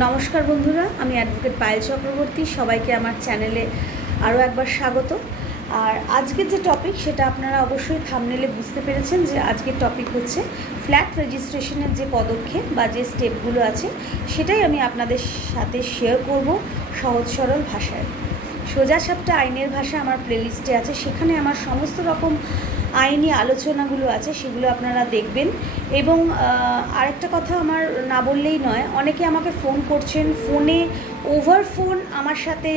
নমস্কার বন্ধুরা, আমি অ্যাডভোকেট পায়েল চক্রবর্তী, সবাইকে আমার চ্যানেলে আরও একবার স্বাগত। আর আজকের যে টপিক সেটা আপনারা অবশ্যই থামনেলে বুঝতে পেরেছেন যে আজকের টপিক হচ্ছে ফ্ল্যাট রেজিস্ট্রেশনের যে পদক্ষেপ বা যে স্টেপগুলো আছে, সেটাই আমি আপনাদের সাথে শেয়ার করব সহজ সরল ভাষায়। সোজা সাপটা আইনের ভাষা আমার প্লেলিস্টে আছে, সেখানে আমার সমস্ত রকম আইনি আলোচনাগুলো আছে, সেগুলো আপনারা দেখবেন। এবং আরেকটা কথা আমার না বললেই নয়, অনেকে আমাকে ফোন করছেন, ফোনে ওভার ফোন আমার সাথে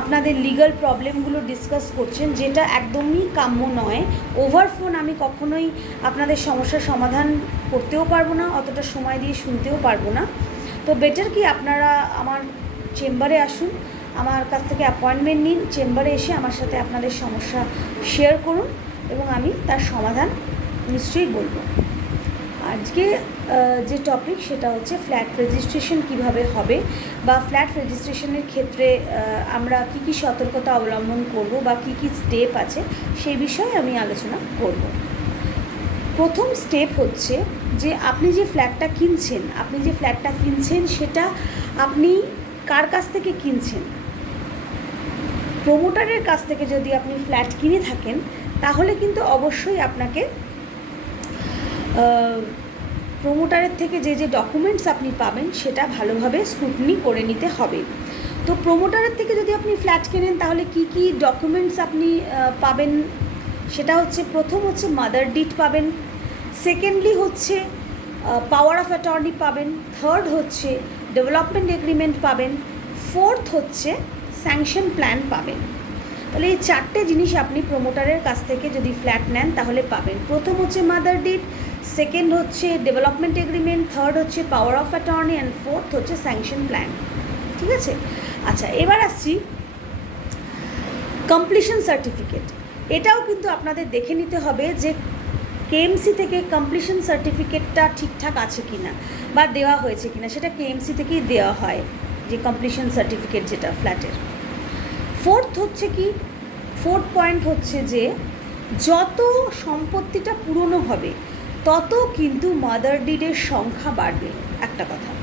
আপনাদের লিগাল প্রবলেমগুলো ডিসকাস করছেন, যেটা একদমই কাম্য নয়। ওভার ফোন আমি কখনোই আপনাদের সমস্যার সমাধান করতেও পারব না, অতটা সময় দিয়ে শুনতেও পারব না। তো বেটার কি আপনারা আমার চেম্বারে আসুন, আমার কাছ থেকে অ্যাপয়েন্টমেন্ট নিন, চেম্বারে এসে আমার সাথে আপনাদের সমস্যা শেয়ার করুন। এবং আমি তার সমাধান নিশ্চয়ই বলব। আজকে যে টপিক সেটা হচ্ছে ফ্ল্যাট রেজিস্ট্রেশন কীভাবে হবে বা ফ্ল্যাট রেজিস্ট্রেশনের ক্ষেত্রে আমরা কি কি সতর্কতা অবলম্বন করব বা কি কি স্টেপ আছে সেই বিষয়ে আমি আলোচনা করব। প্রথম স্টেপ হচ্ছে যে আপনি যে ফ্ল্যাটটা কিনছেন, আপনি যে ফ্ল্যাটটা কিনছেন সেটা আপনি কার কাছ থেকে কিনছেন? প্রোমোটারের কাছ থেকে যদি আপনি ফ্ল্যাট কিনে থাকেন তাহলে কিন্তু অবশ্যই আপনাকে প্রোমোটারের থেকে যে যে ডকুমেন্টস আপনি পাবেন সেটা ভালোভাবে স্ক্রুটনি করে নিতে হবে। তো প্রোমোটারের থেকে যদি আপনি ফ্ল্যাট কেনেন, তাহলে কি কি ডকুমেন্টস আপনি পাবেন? সেটা হচ্ছে, প্রথম হচ্ছে মাদার ডিট পাবেন। সেকেন্ডলি হচ্ছে পাওয়ার অফ অ্যাটর্নি পাবেন। থার্ড হচ্ছে ডেভেলপমেন্ট এগ্রিমেন্ট পাবেন। ফোর্থ হচ্ছে স্যাংশন প্ল্যান পাবেন। তাহলে এই চারটে জিনিস আপনি প্রোমোটারের কাছ থেকে যদি ফ্ল্যাট নেন, তাহলে পাবেন। প্রথম হচ্ছে মাদার ডিট সেকেন্ড হচ্ছে ডেভেলপমেন্ট এগ্রিমেন্ট থার্ড হচ্ছে power of attorney and fourth হচ্ছে স্যাংশন প্ল্যান ঠিক আছে? আচ্ছা এবার আসছি কমপ্লিশন সার্টিফিকেট এটাও কিন্তু আপনাদের দেখে নিতে হবে যে কেএমসি থেকে কমপ্লিশন সার্টিফিকেটটা ঠিকঠাক আছে কি না বা দেওয়া হয়েছে কি না সেটা কেএমসি থেকেই দেওয়া হয়, যে কমপ্লিশন সার্টিফিকেট যেটা ফ্ল্যাটের ফোর্থ হচ্ছে কি? ফোর্থ পয়েন্ট হচ্ছে যে যত সম্পত্তিটা পুরনো হবে, তত কিন্তু মাদার ডিডের সংখ্যা বাড়বে। একটা কথা।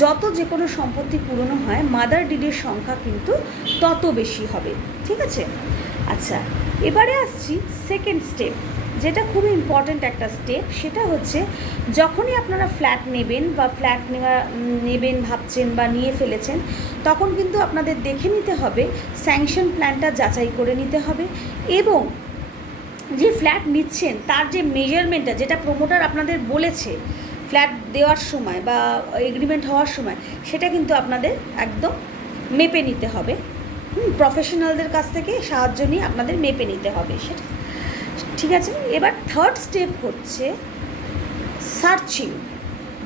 যত যে কোনো সম্পত্তি পুরনো হয় মাদার ডিডের সংখ্যা কিন্তু তত বেশি হবে। ঠিক আছে? আচ্ছা এবারে আসছি সেকেন্ড স্টেপ যেটা খুবই ইম্পর্ট্যান্ট একটা স্টেপ সেটা হচ্ছে যখনই আপনারা ফ্ল্যাট নেবেন বা ফ্ল্যাট নেওয়া, নেবেন, ভাবছেন বা নিয়ে ফেলেছেন, তখন কিন্তু আপনাদের দেখে নিতে হবে স্যাংশন প্ল্যানটা যাচাই করে নিতে হবে এবং যে ফ্ল্যাট নিচ্ছেন, তার যে মেজারমেন্টটা যেটা প্রমোটার আপনাদের বলেছে ফ্ল্যাট দেওয়ার সময় বা এগ্রিমেন্ট হওয়ার সময়, সেটা কিন্তু আপনাদের একদম মেপে নিতে হবে। প্রফেশনালদের কাছ থেকে সাহায্য নিয়ে আপনাদের মেপে নিতে হবে সেটা। ঠিক আছে? এবার থার্ড স্টেপ হচ্ছে সার্চিং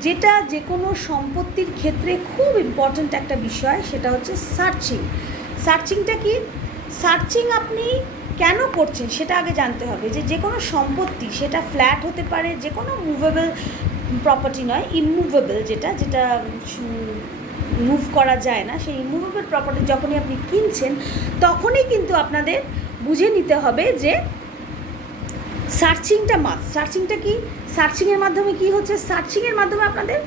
যেটা যে কোনো সম্পত্তির ক্ষেত্রে খুব ইম্পর্ট্যান্ট একটা বিষয়, সেটা হচ্ছে সার্চিং সার্চিংটা কি? সার্চিং আপনি কেন করছেন সেটা আগে জানতে হবে যে যে কোনো সম্পত্তি, সেটা ফ্ল্যাট হতে পারে যে কোনো মুভেবল প্রপার্টি নয় ইমুভেবল যেটা যেটা মুভ করা যায় না। সেই ইমুভেবল প্রপার্টি যখনই আপনি কিনছেন, তখনই কিন্তু আপনাদের বুঝে নিতে হবে যে সার্চিংটা মাস সার্চিংটা কি? সার্চিংয়ের মাধ্যমে কি হচ্ছে? সার্চিংয়ের মাধ্যমে আপনাদের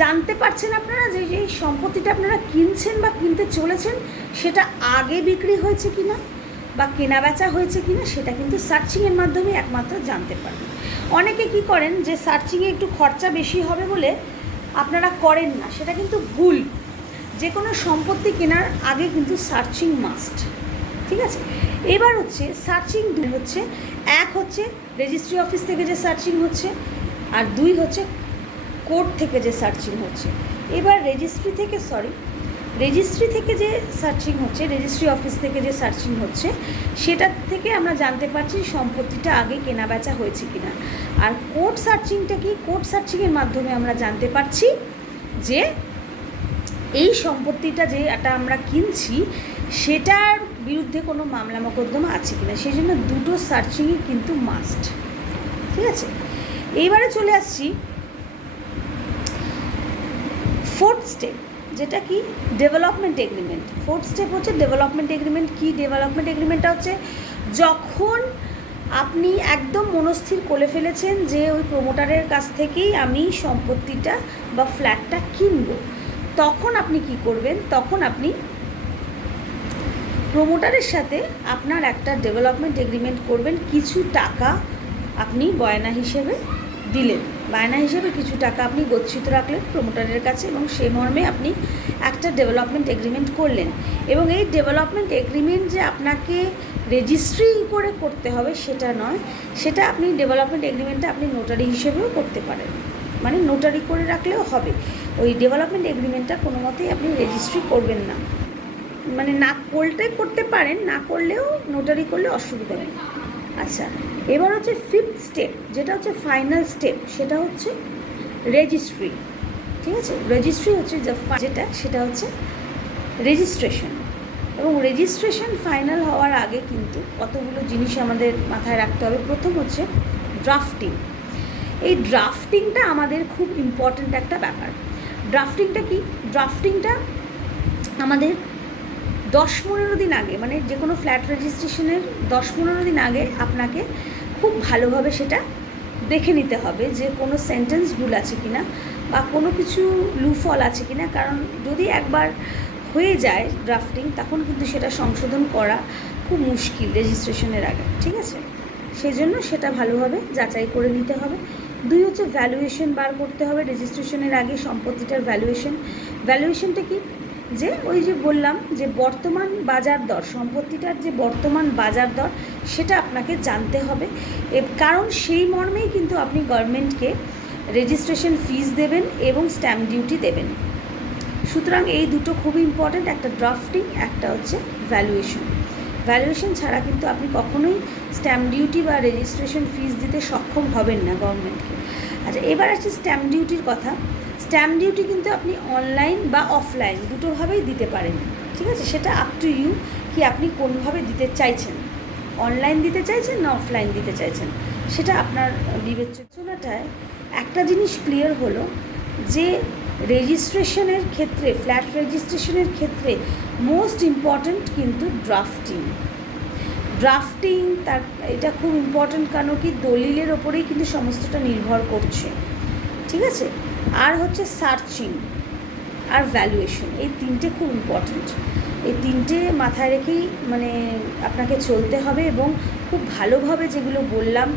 জানতে পারছেন আপনারা যে যে সম্পত্তিটা আপনারা কিনছেন বা কিনতে চলেছেন, সেটা আগে বিক্রি হয়েছে কি না বা কেনা বেচা হয়েছে কিনা সেটা কিন্তু সার্চিংয়ের মাধ্যমে একমাত্র জানতে পারবেন অনেকে কি করেন যে সার্চিংয়ে একটু খরচা বেশি হবে বলে আপনারা করেন না, সেটা কিন্তু ভুল। যে কোনো সম্পত্তি কেনার আগে কিন্তু সার্চিং মাস্ট ঠিক আছে? এবার হচ্ছে সার্চিং হচ্ছে, এক হচ্ছে রেজিস্ট্রি অফিস থেকে যে সার্চিং হচ্ছে, আর দুই হচ্ছে কোর্ট থেকে যে সার্চিং হচ্ছে। এবার রেজিস্ট্রি থেকে সরি রেজিস্ট্রি থেকে যে সার্চিং হচ্ছে, রেজিস্ট্রি অফিস থেকে যে সার্চিং হচ্ছে, সেটা থেকে আমরা জানতে পারছি সম্পত্তিটা আগে কেনা বেচা হয়েছে কিনা। আর কোর্ট সার্চিংটা কি? কোর্ট সার্চিংয়ের মাধ্যমে আমরা জানতে পারছি যে এই সম্পত্তিটা যে একটা আমরা কিনছি, সেটার বিরুদ্ধে কোনো মামলা মোকদ্দমা আছে কিনা? সেই জন্য দুটো সার্চিংই কিন্তু মাস্ট ঠিক আছে? এইবারে চলে আসছি ফোর্থ স্টেপ যেটা কি? ডেভেলপমেন্ট এগ্রিমেন্ট ফোর্থ স্টেপ হচ্ছে ডেভেলপমেন্ট এগ্রিমেন্ট কি ডেভেলপমেন্ট এগ্রিমেন্টটা হচ্ছে? যখন আপনি একদম মনস্থির করে ফেলেছেন যে ওই প্রোমোটারের কাছ থেকেই আমি সম্পত্তিটা বা ফ্ল্যাটটা কিনবো, তখন আপনি কি করবেন? তখন আপনি প্রোমোটারের সাথে আপনার একটা ডেভেলপমেন্ট এগ্রিমেন্ট করবেন। কিছু টাকা আপনি বয়না হিসেবে দিলেন। বায়না হিসেবে কিছু টাকা আপনি গচ্ছিত রাখলেন প্রোমোটারের কাছে এবং সে মর্মে আপনি একটা ডেভেলপমেন্ট এগ্রিমেন্ট করলেন। এবং এই ডেভেলপমেন্ট এগ্রিমেন্ট যে আপনাকে রেজিস্ট্রি করে করতে হবে সেটা নয়, সেটা আপনি ডেভেলপমেন্ট এগ্রিমেন্টটা আপনি নোটারি হিসেবেও করতে পারেন। মানে নোটারি করে রাখলেও হবে। ওই ডেভেলপমেন্ট এগ্রিমেন্টটা কোনো মতেই আপনি রেজিস্ট্রি করবেন না। মানে না করলে করতে পারেন, না করলেও নোটারি করলে অসুবিধা নেই। আচ্ছা। এবার হচ্ছে ফিফথ স্টেপ যেটা হচ্ছে ফাইনাল স্টেপ সেটা হচ্ছে রেজিস্ট্রি ঠিক আছে? রেজিস্ট্রি হচ্ছে যেটা, সেটা হচ্ছে রেজিস্ট্রেশন এবং রেজিস্ট্রেশন ফাইনাল হওয়ার আগে কিন্তু কতগুলো জিনিস আমাদের মাথায় রাখতে হবে। প্রথম হচ্ছে ড্রাফটিং এই ড্রাফটিংটা আমাদের খুব ইম্পর্ট্যান্ট একটা ব্যাপার। ড্রাফটিংটা কি? ড্রাফটিংটা আমাদের দশ পনেরো দিন আগে মানে যে কোনো ফ্ল্যাট রেজিস্ট্রেশনের দশ পনেরো দিন আগে আপনাকে খুব ভালোভাবে সেটা দেখে নিতে হবে যে কোনো সেন্টেন্স ভুল আছে কি না বা কোনো কিছু লুফল আছে কি না কারণ যদি একবার হয়ে যায় ড্রাফটিং তখন কিন্তু সেটা সংশোধন করা খুব মুশকিল রেজিস্ট্রেশনের আগে, ঠিক আছে? সেই জন্য সেটা ভালোভাবে যাচাই করে নিতে হবে। দুই হচ্ছে ভ্যালুয়েশন বার করতে হবে। রেজিস্ট্রেশনের আগে সম্পত্তিটার ভ্যালুয়েশন ভ্যালুয়েশনটা কি? যে ওই যে বললাম যে বর্তমান বাজার দর, সম্পত্তিটার যে বর্তমান বাজার দর, সেটা আপনাকে জানতে হবে। কারণ সেই মর্মেই কিন্তু আপনি গভর্নমেন্টকে রেজিস্ট্রেশন ফিস দেবেন এবং স্ট্যাম্প ডিউটি দেবেন। সুতরাং এই দুটো খুবই ইম্পর্ট্যান্ট একটা ড্রাফটিং, একটা হচ্ছে ভ্যালুয়েশন ভ্যালুয়েশন ছাড়া কিন্তু আপনি কখনোই স্ট্যাম্প ডিউটি বা রেজিস্ট্রেশন ফিস দিতে সক্ষম হবেন না গভর্নমেন্টকে। আচ্ছা এবার আসছে স্ট্যাম্প ডিউটির কথা। স্ট্যাম্প ডিউটি কিন্তু আপনি অনলাইন বা অফলাইন দুটোভাবেই দিতে পারেন। ঠিক আছে? সেটা আপ টু ইউ কি আপনি কোনভাবে দিতে চাইছেন। অনলাইন দিতে চাইছেন না অফলাইন দিতে চাইছেন? সেটা আপনার বিবেচনাটায় একটা জিনিস ক্লিয়ার হলো যে রেজিস্ট্রেশনের ক্ষেত্রে ফ্ল্যাট রেজিস্ট্রেশনের ক্ষেত্রে মোস্ট ইম্পর্ট্যান্ট কিন্তু ড্রাফটিং ড্রাফটিং তার, এটা খুব ইম্পর্ট্যান্ট কারণ কি দলিলের ওপরেই কিন্তু সমস্তটা নির্ভর করছে। ঠিক আছে? আর হচ্ছে সার্চিং আর ভ্যালুয়েশন এই তিনটে খুব ইম্পর্ট্যান্ট এই তিনটে মাথায় রেখেই মানে আপনাকে চলতে হবে এবং খুব ভালোভাবে যেগুলো বললাম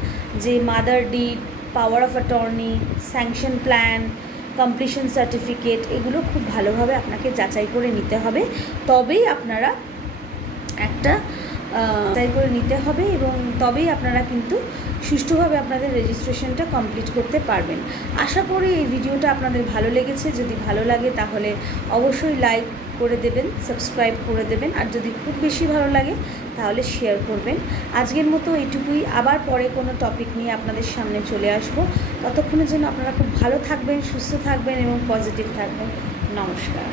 যে mother deed power of attorney sanction plan completion certificate এগুলো খুব ভালোভাবে আপনাকে যাচাই করে নিতে হবে। তবেই আপনারা একটা যাচাই করে নিতে হবে এবং তবেই আপনারা কিন্তু সুষ্ঠুভাবে আপনাদের রেজিস্ট্রেশনটা কমপ্লিট করতে পারবেন। আশা করি এই ভিডিওটা আপনাদের ভালো লেগেছে। যদি ভালো লাগে তাহলে অবশ্যই লাইক করে দেবেন সাবস্ক্রাইব করে দেবেন, আর যদি খুব বেশি ভালো লাগে তাহলে শেয়ার করবেন। আজকের মতো এইটুকুই। আবার পরে কোনো টপিক নিয়ে আপনাদের সামনে চলে আসব। ততক্ষণের জন্য আপনারা খুব ভালো থাকবেন, সুস্থ থাকবেন এবং পজিটিভ থাকবেন। নমস্কার।